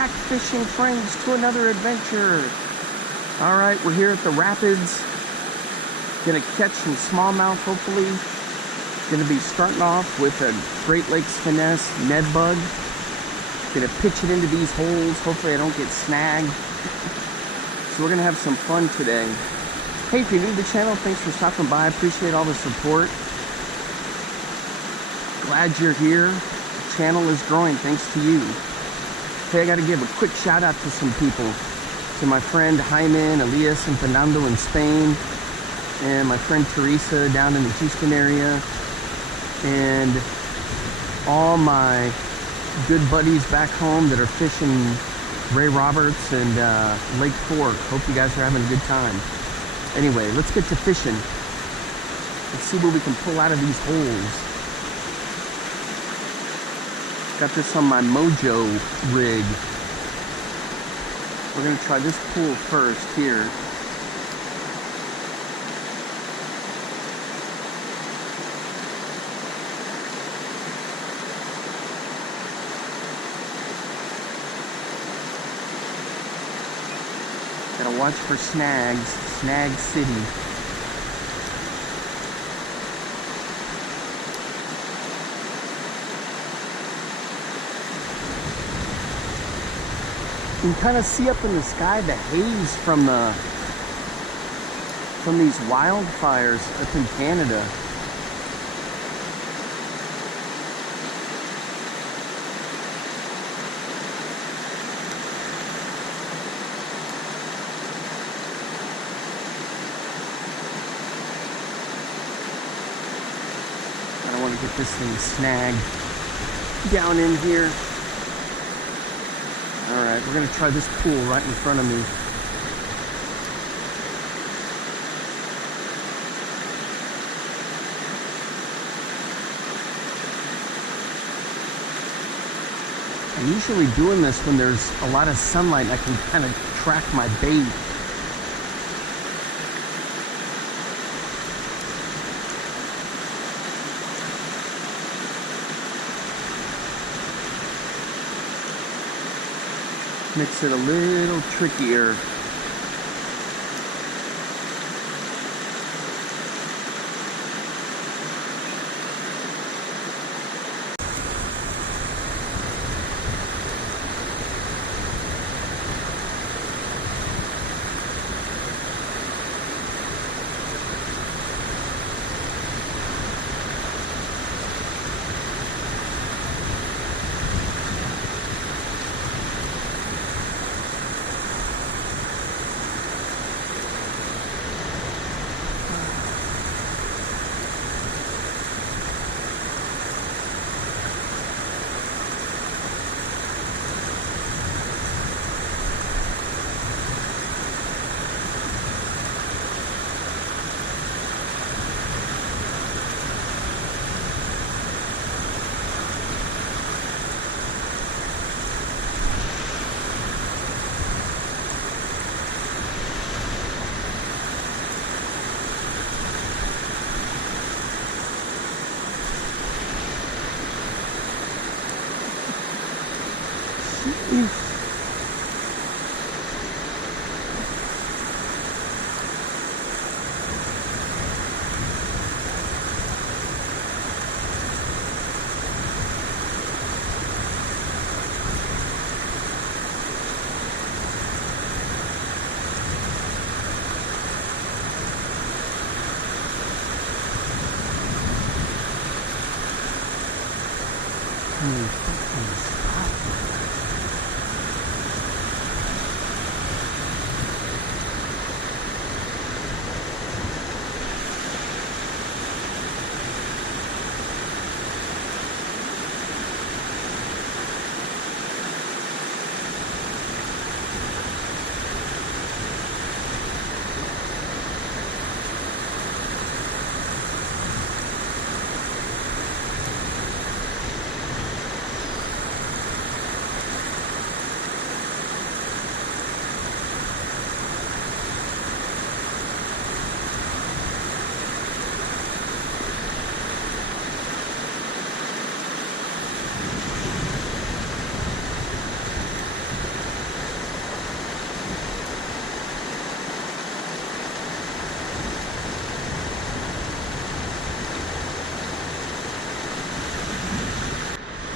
back, fishing friends, to another adventure. All right, we're here at the rapids. Gonna catch some smallmouth, hopefully. Gonna be starting off with a Great Lakes Finesse Ned bug. Gonna pitch it into these holes. Hopefully I don't get snagged. So we're gonna have some fun today. Hey, if you're new to the channel, thanks for stopping by. I appreciate all the support. Glad you're here. The channel is growing thanks to you. Hey, I gotta give a quick shout out to some people. To my friend Hyman, Elias, and Fernando in Spain. And my friend Teresa down in the Houston area. And all my good buddies back home that are fishing Ray Roberts and Lake Fork. Hope you guys are having a good time. Anyway, let's get to fishing. Let's see what we can pull out of these holes. Got this on my Mojo rig. We're gonna try this pool first here. Gotta watch for snags. Snag City. You can kind of see up in the sky the haze from these wildfires up in Canada. I want to get this thing snagged down in here. Alright, we're going to try this pool right in front of me. I'm usually doing this when there's a lot of sunlight and I can kind of track my bait. Makes it a little trickier.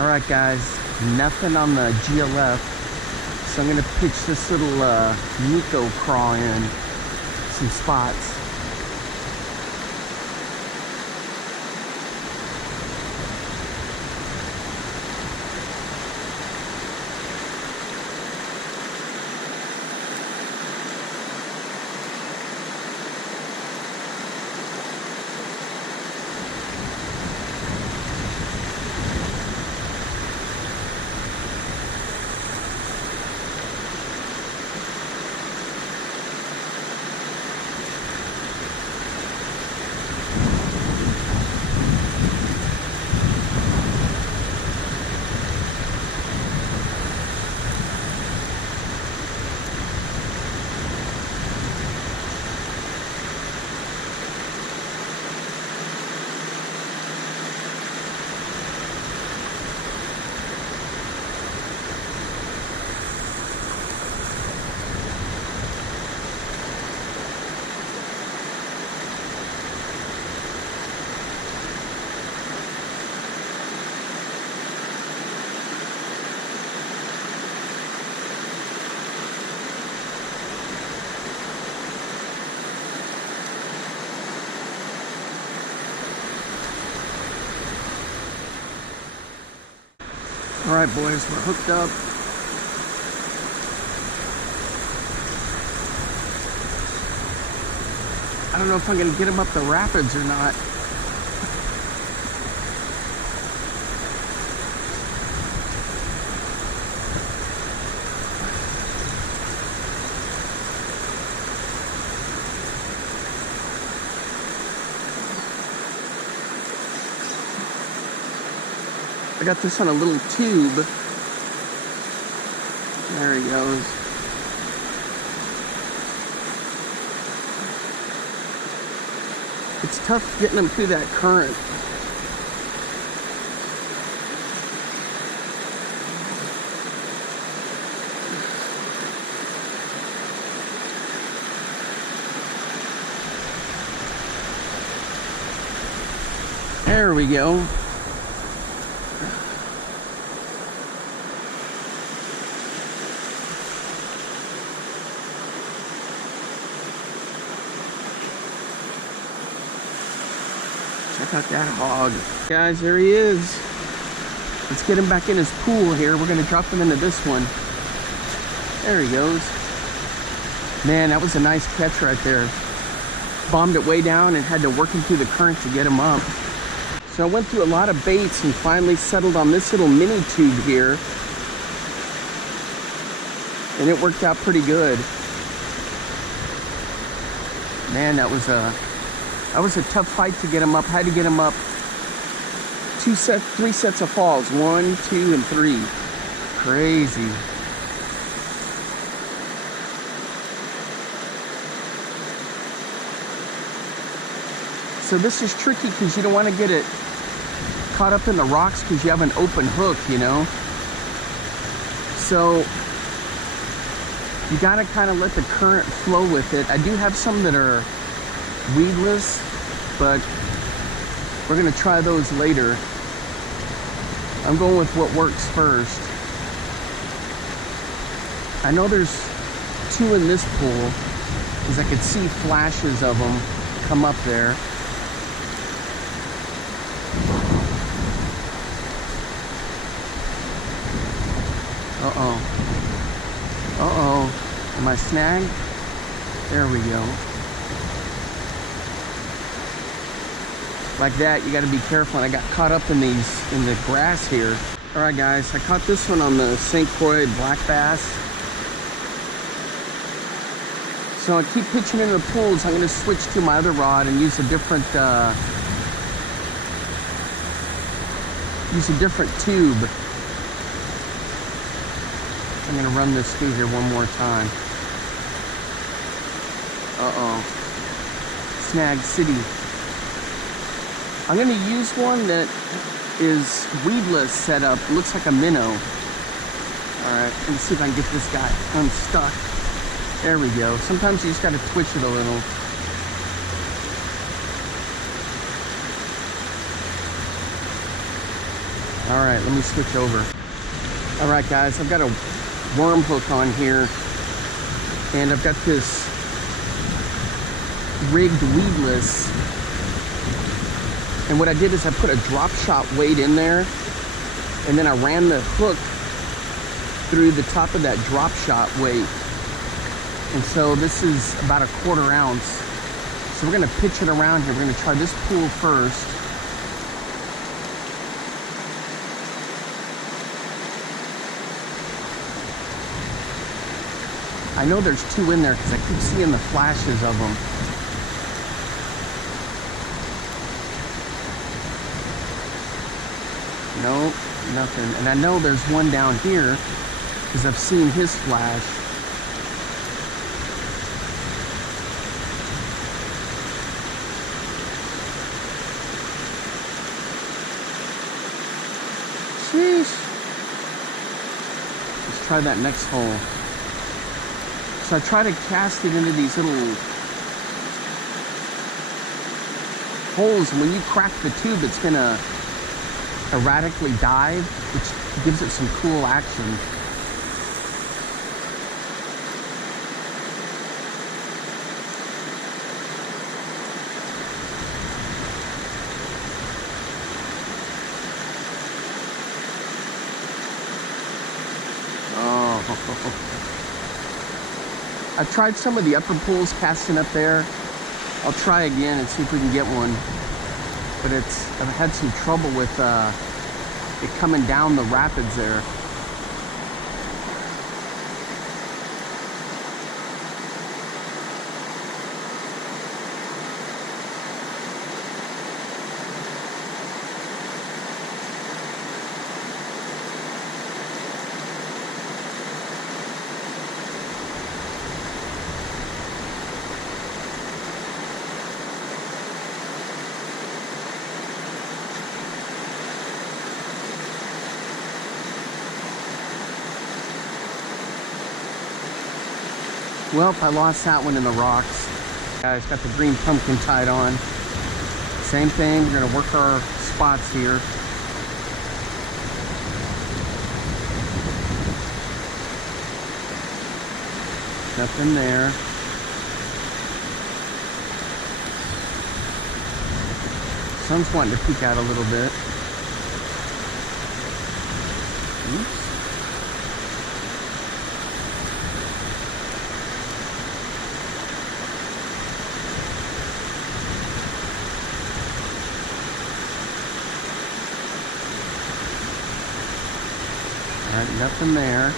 All right, guys, nothing on the GLF, so I'm gonna pitch this little Nico craw in some spots. All right, boys, we're hooked up. I don't know if I'm gonna get him up the rapids or not. I got this on a little tube. There he goes. It's tough getting them through that current. There we go. Check out that hog. Guys, there he is. Let's get him back in his pool here. We're gonna drop him into this one. There he goes. Man, that was a nice catch right there. Bombed it way down and had to work him through the current to get him up. So I went through a lot of baits and finally settled on this little mini tube here. And it worked out pretty good. Man, that was a tough fight to get him up. Had to get him up three sets of falls. 1, 2, and 3. Crazy. So this is tricky because you don't want to get it caught up in the rocks because you have an open hook, you know. So you gotta kind of let the current flow with it. I do have some that are weedless, but we're gonna try those later. I'm going with what works first. I know there's 2 in this pool because I could see flashes of them come up there. Uh-oh. Uh-oh. Am I snagged? There we go. Like that, you got to be careful. And I got caught up in the grass here. All right, guys, I caught this one on the St. Croix black bass. So I keep pitching into the pools. I'm going to switch to my other rod and use a different tube. I'm going to run this through here one more time. Uh-oh. Snag City. I'm going to use one that is weedless setup. Looks like a minnow. Alright, let me see if I can get this guy unstuck. There we go. Sometimes you just got to twitch it a little. All right, let me switch over. All right, guys, I've got a worm hook on here, and I've got this rigged weedless. And what I did is I put a drop shot weight in there, and then I ran the hook through the top of that drop shot weight. And so this is about 1/4 ounce. So we're gonna pitch it around here. We're gonna try this pool first. I know there's 2 in there because I keep seeing the flashes of them. Nope, nothing. And I know there's one down here because I've seen his flash. Sheesh. Let's try that next hole. So I try to cast it into these little holes, and when you crack the tube, it's gonna erratically dive, which gives it some cool action. I've tried some of the upper pools casting up there. I'll try again and see if we can get one. But I've had some trouble with it coming down the rapids there. Well, I lost that one in the rocks. Guys, got the green pumpkin tied on. Same thing, we're gonna work our spots here. Nothing there. Sun's wanting to peek out a little bit. Oops. Alright, nothing there.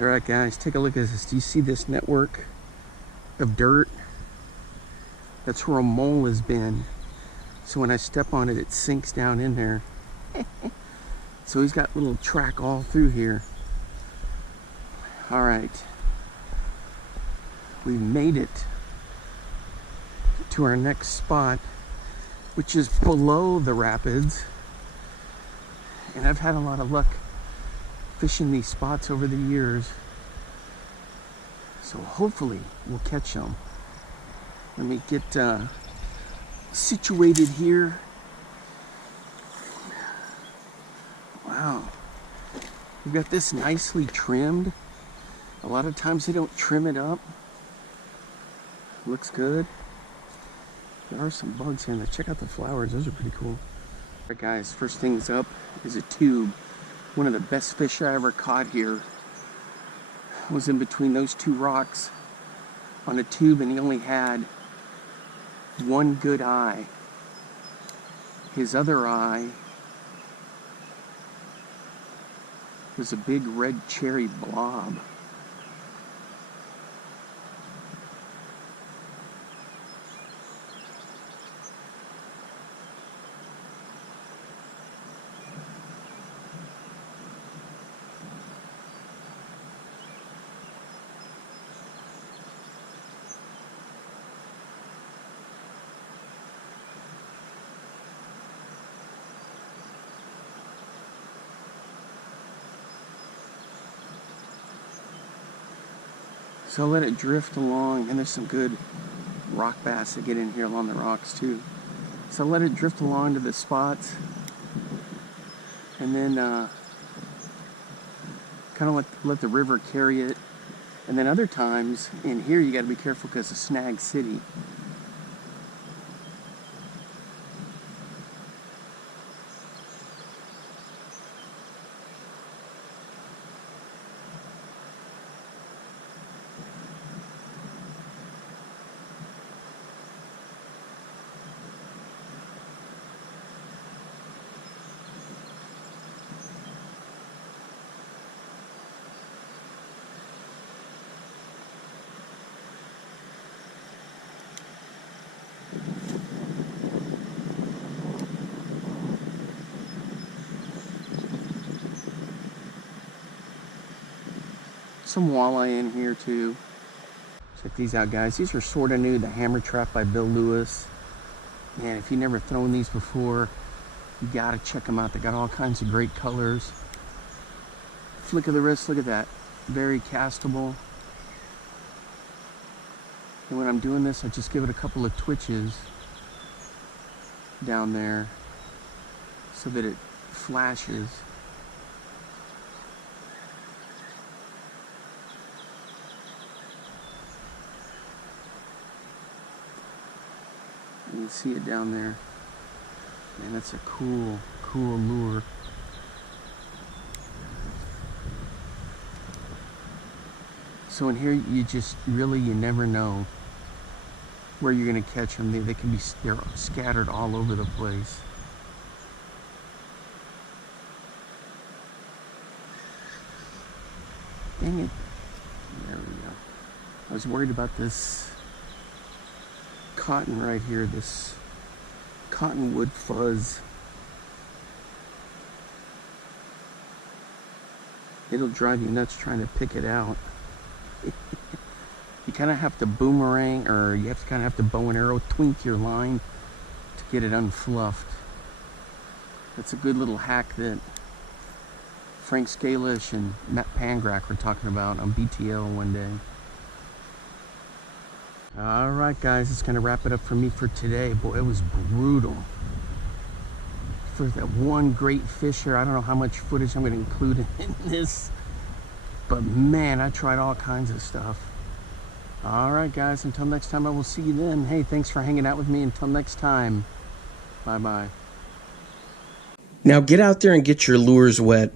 All right, guys, take a look at this. Do you see this network of dirt? That's where a mole has been. So when I step on it, it sinks down in there. So he's got a little track all through here. All right. We made it to our next spot, which is below the rapids. And I've had a lot of luck fishing these spots over the years, so hopefully we'll catch them. Let me get situated here. Wow, we've got this nicely trimmed. A lot of times they don't trim it up. Looks good. There are some bugs in there. Check out the flowers, those are pretty cool. All right, guys, first things up is a tube. One of the best fish I ever caught here was in between those 2 rocks on a tube, and he only had one good eye. His other eye was a big red cherry blob. So let it drift along, and there's some good rock bass that get in here along the rocks too. So let it drift along to the spots, and then kind of let the river carry it. And then other times in here you got to be careful because of Snag City. Some walleye in here too. Check these out, guys. These are sort of new. The Hammer Trap by Bill Lewis. And if you've never thrown these before, you gotta check them out. They got all kinds of great colors. Flick of the wrist, look at that. Very castable. And when I'm doing this, I just give it a couple of twitches down there so that it flashes. You can see it down there. Man, that's a cool lure. So in here, you never know where you're gonna catch them. They're scattered all over the place. Dang it. There we go. I was worried about this cotton right here, this cottonwood fuzz. It'll drive you nuts trying to pick it out. You kind of have to boomerang, or you have to kind of have to bow and arrow, twink your line to get it unfluffed. That's a good little hack that Frank Scalish and Matt Pangrack were talking about on BTL one day. Alright guys, it's going to wrap it up for me for today. Boy, it was brutal. For that one great fisher, I don't know how much footage I'm going to include in this. But man, I tried all kinds of stuff. Alright guys, until next time, I will see you then. Hey, thanks for hanging out with me. Until next time, bye-bye. Now get out there and get your lures wet.